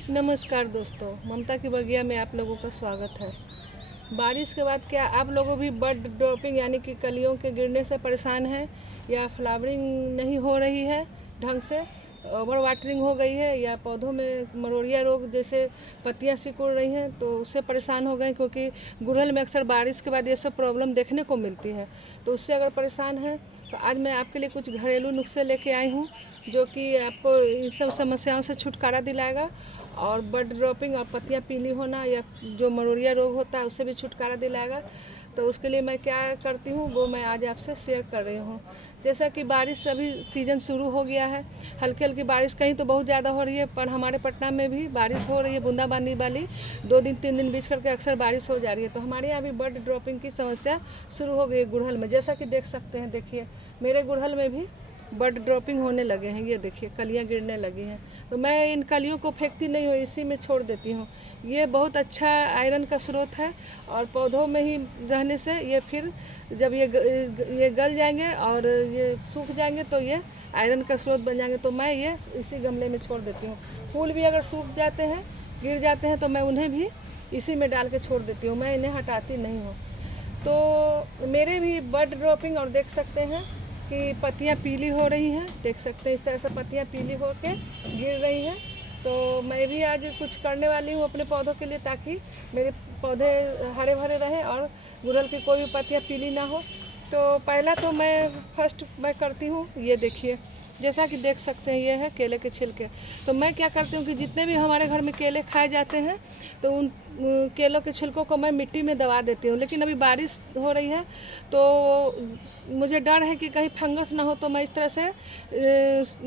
नमस्कार दोस्तों, ममता की बगिया में आप लोगों का स्वागत है। बारिश के बाद क्या आप लोगों भी बड ड्रॉपिंग यानी कि कलियों के गिरने से परेशान हैं या फ्लावरिंग नहीं हो रही है ढंग से, ओवर वाटरिंग हो गई है या पौधों में मरोड़िया रोग जैसे पत्तियां सिकुड़ रही हैं तो उससे परेशान हो गए? क्योंकि गुड़हल में अक्सर बारिश के बाद ये सब प्रॉब्लम देखने को मिलती है। तो उससे अगर परेशान हैं तो आज मैं आपके लिए कुछ घरेलू नुस्खे लेके आई हूँ जो कि आपको इन सब समस्याओं से छुटकारा दिलाएगा और बड ड्रॉपिंग और पत्तियां पीली होना या जो मरोड़िया रोग होता है उससे भी छुटकारा दिलाएगा। तो उसके लिए मैं क्या करती हूँ वो मैं आज आपसे शेयर कर रही हूँ। जैसा कि बारिश अभी सीज़न शुरू हो गया है, हल्की हल्की बारिश कहीं तो बहुत ज़्यादा हो रही है, पर हमारे पटना में भी बारिश हो रही है बूंदाबांदी वाली। 2 दिन 3 दिन बीच करके अक्सर बारिश हो जा रही है। तो हमारे यहाँ भी बड ड्रॉपिंग की समस्या शुरू हो गई है गुड़हल में। जैसा कि देख सकते हैं, देखिए मेरे गुड़हल में भी बड ड्रॉपिंग होने लगे हैं। ये देखिए कलियां गिरने लगी हैं। तो मैं इन कलियों को फेंकती नहीं हूँ, इसी में छोड़ देती हूँ। ये बहुत अच्छा आयरन का स्रोत है और पौधों में ही रहने से ये फिर जब ये गल जाएंगे और ये सूख जाएंगे तो ये आयरन का स्रोत बन जाएंगे। तो मैं ये इसी गमले में छोड़ देती हूँ। फूल भी अगर सूख जाते हैं, गिर जाते हैं, तो मैं उन्हें भी इसी में डाल के छोड़ देती हूँ। मैं इन्हें हटाती नहीं हूँ। तो मेरे भी बड ड्रॉपिंग और देख सकते हैं कि पत्तियां पीली हो रही हैं। देख सकते हैं इस तरह से पत्तियां पीली होकर गिर रही हैं। तो मैं भी आज कुछ करने वाली हूँ अपने पौधों के लिए ताकि मेरे पौधे हरे भरे रहें और गुड़हल की कोई भी पत्तियां पीली ना हो। तो पहला तो मैं करती हूँ, ये देखिए जैसा कि देख सकते हैं ये है केले के छिलके। तो मैं क्या करती हूँ कि जितने भी हमारे घर में केले खाए जाते हैं तो उन केलों के छिलकों को मैं मिट्टी में दबा देती हूँ। लेकिन अभी बारिश हो रही है तो मुझे डर है कि कहीं फंगस ना हो, तो मैं इस तरह से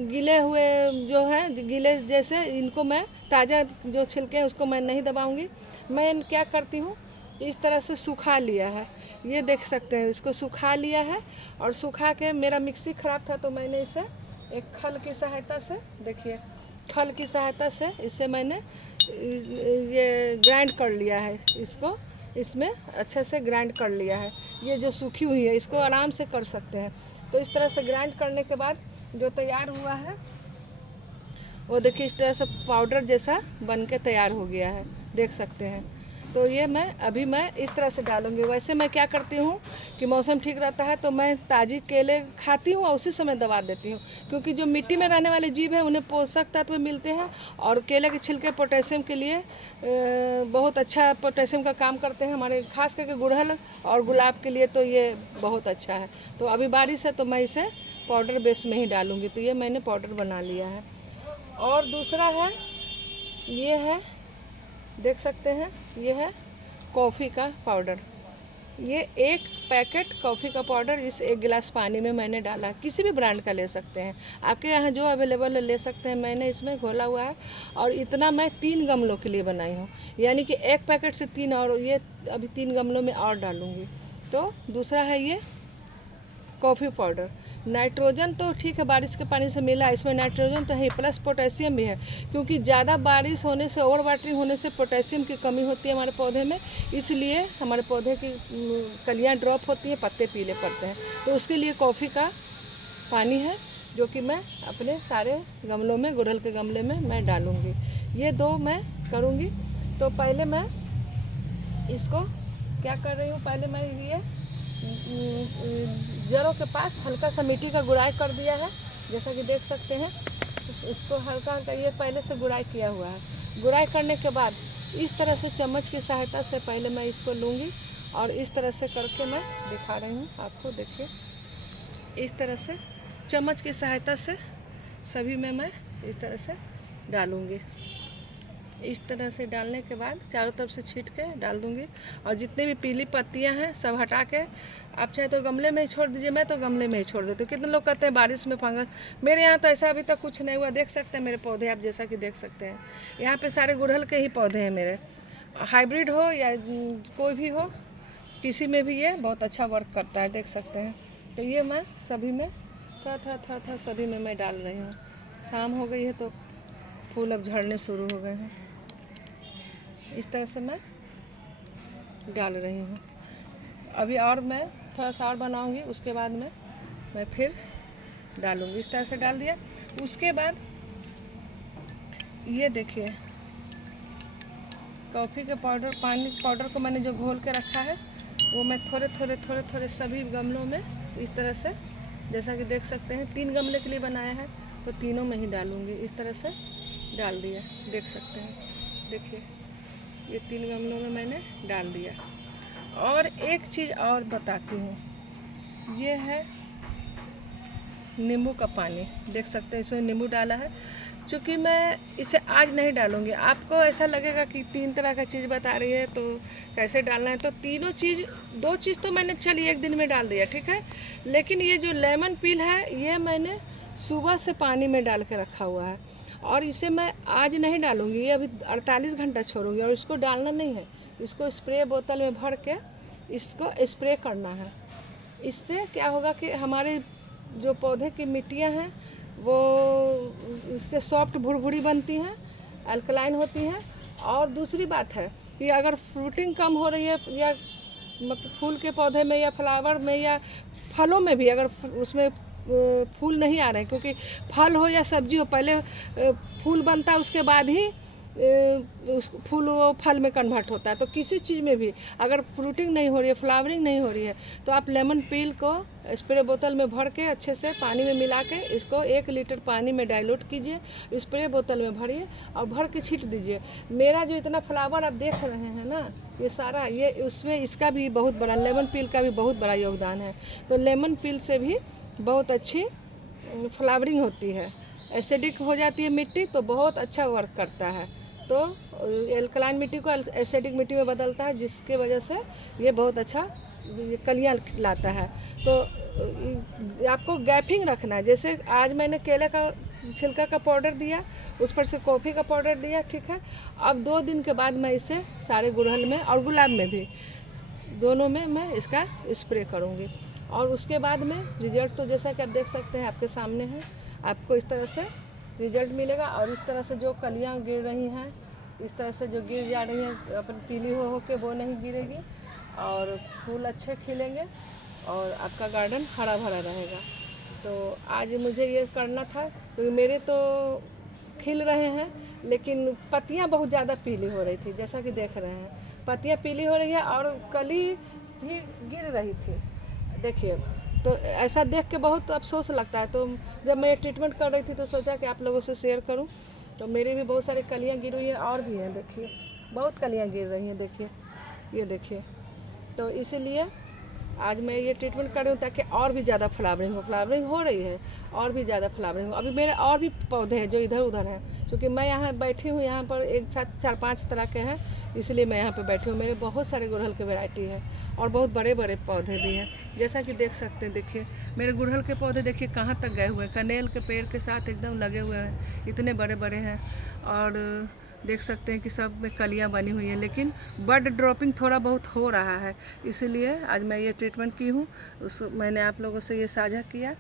गीले हुए जो है गीले जैसे इनको मैं ताज़ा जो छिलके हैं उसको मैं नहीं दबाऊँगी। मैं क्या करती हूँ, इस तरह से सुखा लिया है, ये देख सकते हैं, इसको सुखा लिया है। और सुखा के मेरा मिक्सी ख़राब था तो मैंने इसे एक खल की सहायता से, देखिए खल की सहायता से इसे मैंने ये ग्राइंड कर लिया है। इसको इसमें अच्छे से ग्राइंड कर लिया है। ये जो सूखी हुई है इसको आराम से कर सकते हैं। तो इस तरह से ग्राइंड करने के बाद जो तैयार हुआ है वो देखिए इस तरह से पाउडर जैसा बन के तैयार हो गया है, देख सकते हैं। तो ये मैं इस तरह से डालूंगी। वैसे मैं क्या करती हूँ कि मौसम ठीक रहता है तो मैं ताज़ी केले खाती हूँ और उसी समय दबा देती हूँ, क्योंकि जो मिट्टी में रहने वाले जीव हैं उन्हें पोषक तत्व मिलते हैं और केले के छिलके पोटेशियम के लिए बहुत अच्छा पोटेशियम का काम करते हैं हमारे, खास करके गुड़हल और गुलाब के लिए तो ये बहुत अच्छा है। तो अभी बारिश है तो मैं इसे पाउडर बेस में ही डालूँगी। तो ये मैंने पाउडर बना लिया है। और दूसरा है, ये है, देख सकते हैं, ये है कॉफ़ी का पाउडर। ये 1 पैकेट कॉफ़ी का पाउडर इस 1 गिलास पानी में मैंने डाला। किसी भी ब्रांड का ले सकते हैं, आपके यहाँ जो अवेलेबल है ले सकते हैं। मैंने इसमें घोला हुआ है और इतना मैं 3 गमलों के लिए बनाई हूँ, यानी कि 1 पैकेट से 3, और ये अभी 3 गमलों में और डालूँगी। तो दूसरा है ये कॉफ़ी पाउडर। नाइट्रोजन तो ठीक है बारिश के पानी से मिला, इसमें नाइट्रोजन तो है प्लस पोटेशियम भी है, क्योंकि ज़्यादा बारिश होने से, ओवर वाटरिंग होने से पोटेशियम की कमी होती है हमारे पौधे में, इसलिए हमारे पौधे की कलियां ड्रॉप होती हैं, पत्ते पीले पड़ते हैं। तो उसके लिए कॉफ़ी का पानी है जो कि मैं अपने सारे गमलों में, गुड़हल के गमले में मैं डालूँगी। ये 2 मैं करूँगी। तो पहले मैं इसको क्या कर रही हूँ, पहले मैं ये जड़ों के पास हल्का सा मिट्टी का गुड़ाई कर दिया है, जैसा कि देख सकते हैं। इसको हल्का हल्का ये पहले से गुड़ाई किया हुआ है। गुड़ाई करने के बाद इस तरह से चम्मच की सहायता से पहले मैं इसको लूँगी और इस तरह से करके मैं दिखा रही हूँ आपको, देखिए इस तरह से चम्मच की सहायता से सभी में मैं इस तरह से डालूँगी। इस तरह से डालने के बाद चारों तरफ से छींट के डाल दूँगी और जितनी भी पीली पत्तियां हैं सब हटा के, आप चाहे तो गमले में ही छोड़ दीजिए, मैं तो गमले में ही छोड़ देती हूँ। कितने लोग कहते हैं बारिश में फंगस, मेरे यहाँ तो ऐसा अभी तक कुछ नहीं हुआ। देख सकते हैं मेरे पौधे, आप जैसा कि देख सकते हैं यहाँ पे सारे गुड़हल के ही पौधे हैं मेरे, हाइब्रिड हो या कोई भी हो, किसी में भी ये बहुत अच्छा वर्क करता है, देख सकते हैं। तो ये मैं सभी में थोड़ा सभी में मैं डाल रही हूँ। शाम हो गई है तो फूल अब झड़ने शुरू हो गए हैं। इस तरह से मैं डाल रही हूँ। अभी और मैं थोड़ा सा और बनाऊँगी, उसके बाद में मैं फिर डालूँगी। इस तरह से डाल दिया। उसके बाद ये देखिए कॉफ़ी के पानी पाउडर को मैंने जो घोल के रखा है वो मैं थोड़े थोड़े सभी गमलों में इस तरह से, जैसा कि देख सकते हैं 3 गमले के लिए बनाया है तो तीनों में ही डालूँगी। इस तरह से डाल दिया, देख सकते हैं, देखिए ये 3 गमलों में मैंने डाल दिया। और एक चीज़ और बताती हूँ, ये है नींबू का पानी, देख सकते हैं इसमें नींबू डाला है। चूँकि मैं इसे आज नहीं डालूँगी, आपको ऐसा लगेगा कि 3 तरह का चीज़ बता रही है तो कैसे डालना है, तो तीनों चीज़ 2 चीज़ तो मैंने चलिए एक दिन में डाल दिया, ठीक है। लेकिन ये जो लेमन पील है ये मैंने सुबह से पानी में डाल के रखा हुआ है और इसे मैं आज नहीं डालूँगी, ये अभी 48 घंटा छोड़ूंगी। और इसको डालना नहीं है, इसको स्प्रे बोतल में भर के इसको स्प्रे करना है। इससे क्या होगा कि हमारे जो पौधे की मिट्टियाँ हैं वो इससे सॉफ्ट भुरभुरी बनती हैं, अल्कलाइन होती हैं। और दूसरी बात है कि अगर फ्रूटिंग कम हो रही है या मतलब फूल के पौधे में या फ्लावर में या फलों में भी अगर उसमें फूल नहीं आ रहे हैं, क्योंकि फल हो या सब्जी हो पहले फूल बनता है उसके बाद ही उस फूल वो फल में कन्वर्ट होता है। तो किसी चीज़ में भी अगर फ्रूटिंग नहीं हो रही है, फ्लावरिंग नहीं हो रही है, तो आप लेमन पील को स्प्रे बोतल में भर के अच्छे से पानी में मिला के इसको 1 लीटर पानी में डाइल्यूट कीजिए, स्प्रे बोतल में भरिए और भर के छींट दीजिए। मेरा जो इतना फ्लावर आप देख रहे हैं ना, ये सारा ये उसमें इसका भी बहुत बड़ा, लेमन पील का भी बहुत बड़ा योगदान है। तो लेमन पील से भी बहुत अच्छी फ्लावरिंग होती है, एसिडिक हो जाती है मिट्टी तो बहुत अच्छा वर्क करता है। तो एल्कलाइन मिट्टी को एसिडिक मिट्टी में बदलता है, जिसके वजह से ये बहुत अच्छा कलियाँ लाता है। तो आपको गैपिंग रखना है, जैसे आज मैंने केले का छिलका का पाउडर दिया, उस पर से कॉफ़ी का पाउडर दिया, ठीक है। अब 2 दिन के बाद मैं इसे सारे गुड़हल में और गुलाब में भी दोनों में मैं इसका स्प्रे करूँगी। और उसके बाद में रिजल्ट तो जैसा कि आप देख सकते हैं आपके सामने है, आपको इस तरह से रिजल्ट मिलेगा। और इस तरह से जो कलियां गिर रही हैं, इस तरह से जो गिर जा रही हैं अपन पीली हो के वो नहीं गिरेगी और फूल अच्छे खिलेंगे और आपका गार्डन हरा भरा रहेगा। तो आज मुझे ये करना था क्योंकि मेरे तो खिल रहे हैं लेकिन पत्तियां बहुत ज़्यादा पीली हो रही थी, जैसा कि देख रहे हैं पत्तियां पीली हो रही है और कली भी गिर रही थी, देखिए। तो ऐसा देख के बहुत अफसोस लगता है। तो जब मैं ये ट्रीटमेंट कर रही थी तो सोचा कि आप लोगों से शेयर करूं। तो मेरी भी बहुत सारी कलियां गिरी हुई हैं और भी हैं, देखिए बहुत कलियां गिर रही हैं, देखिए ये देखिए। तो इसीलिए आज मैं ये ट्रीटमेंट कर रही हूँ ताकि और भी ज़्यादा फ्लावरिंग हो रही है और भी ज़्यादा फ्लावरिंग हो। अभी मेरे और भी पौधे हैं जो इधर उधर हैं, क्योंकि मैं यहाँ बैठी हूँ, यहाँ पर एक साथ 4-5 तरह के हैं, इसलिए मैं यहाँ पे बैठी हूँ। मेरे बहुत सारे गुड़हल के वैरायटी है और बहुत बड़े बड़े पौधे भी हैं, जैसा कि देख सकते हैं। देखिए मेरे गुड़हल के पौधे देखिए कहाँ तक गए हुए हैं, कनेल के पेड़ के साथ एकदम लगे हुए हैं, इतने बड़े बड़े हैं। और देख सकते हैं कि सब में कलियां बनी हुई हैं, लेकिन बड ड्रॉपिंग थोड़ा बहुत हो रहा है, इसलिए आज मैं ये ट्रीटमेंट की हूँ। मैंने आप लोगों से ये साझा किया।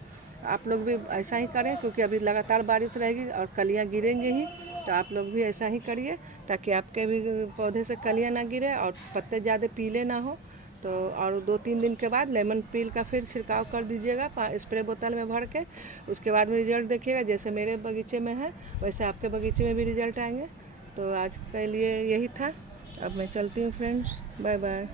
आप लोग भी ऐसा ही करें, क्योंकि अभी लगातार बारिश रहेगी और कलियां गिरेंगे ही, तो आप लोग भी ऐसा ही करिए ताकि आपके भी पौधे से कलियां ना गिरे और पत्ते ज़्यादा पीले ना हो। तो और 2-3 दिन के बाद लेमन पील का फिर छिड़काव कर दीजिएगा स्प्रे बोतल में भर के। उसके बाद में रिजल्ट देखिएगा, जैसे मेरे बगीचे में है वैसे आपके बगीचे में भी रिजल्ट आएंगे। तो आज के लिए यही था, अब मैं चलती हूँ फ्रेंड्स, बाय बाय।